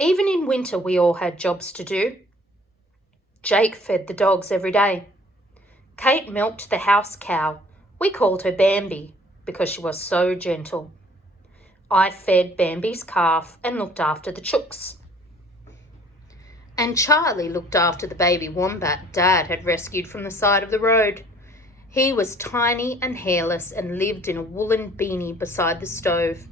Even in winter, we all had jobs to do. Jake fed the dogs every day. Kate milked the house cow. We called her Bambi because she was so gentle. I fed Bambi's calf and looked after the chooks. And Charlie looked after the baby wombat Dad had rescued from the side of the road. He was tiny and hairless and lived in a woolen beanie beside the stove.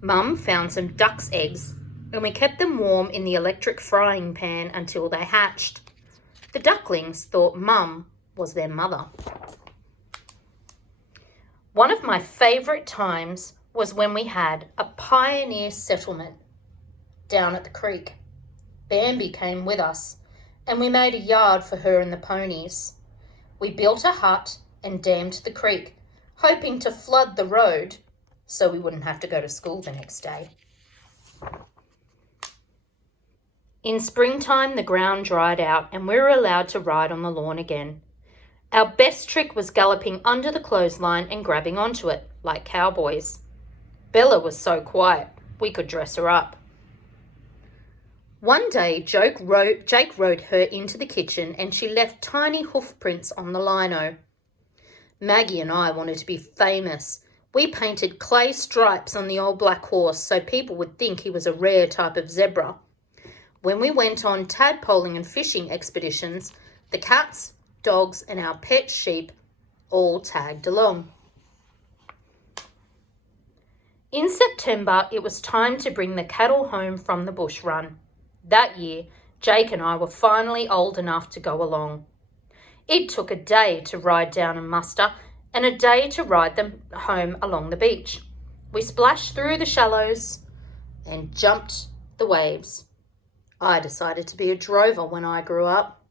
Mum found some duck's eggs and we kept them warm in the electric frying pan until they hatched. The ducklings thought Mum was their mother. One of my favourite times was when we had a pioneer settlement down at the creek. Bambi came with us and we made a yard for her and the ponies. We built a hut and dammed the creek, hoping to flood the road so we wouldn't have to go to school the next day. In springtime, the ground dried out and we were allowed to ride on the lawn again. Our best trick was galloping under the clothesline and grabbing onto it, like cowboys. Bella was so quiet, we could dress her up. One day, Jake rode her into the kitchen and she left tiny hoof prints on the lino. Maggie and I wanted to be famous. We painted clay stripes on the old black horse so people would think he was a rare type of zebra. When we went on tadpoling and fishing expeditions, the cats, dogs and our pet sheep all tagged along. In September, it was time to bring the cattle home from the bush run. That year, Jake and I were finally old enough to go along. It took a day to ride down and muster and a day to ride them home along the beach. We splashed through the shallows and jumped the waves. I decided to be a drover when I grew up.